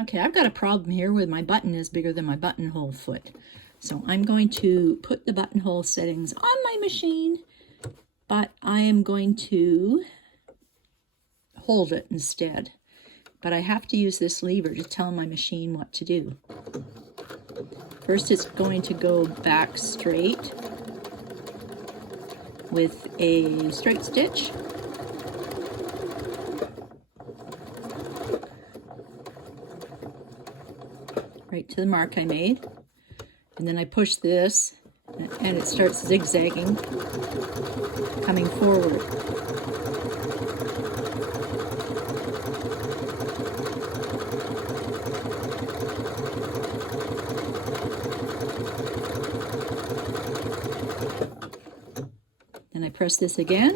Okay, I've got a problem here with my button is bigger than my buttonhole foot. So I'm going to put the buttonhole settings on my machine, but I am going to hold it instead. But I have to use this lever to tell my machine what to do. First, it's going to go back straight with a straight stitch. Right to the mark I made. And then I push this and it starts zigzagging, coming forward. Then I press this again,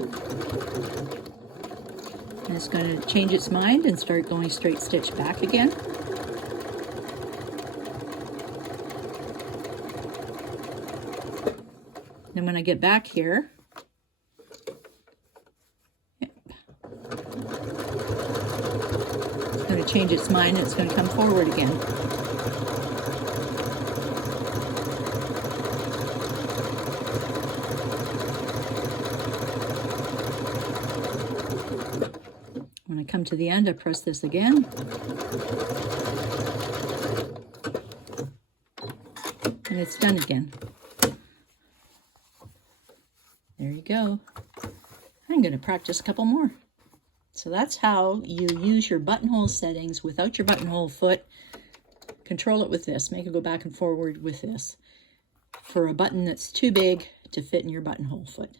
and it's going to change its mind and start going straight stitch back again. Then when I get back here, it's going to change its mind and it's going to come forward again. When I come to the end, I press this again. And it's done again. There you go. I'm going to practice a couple more. So that's how you use your buttonhole settings without your buttonhole foot. Control it with this. Make it go back and forward with this for a button that's too big to fit in your buttonhole foot.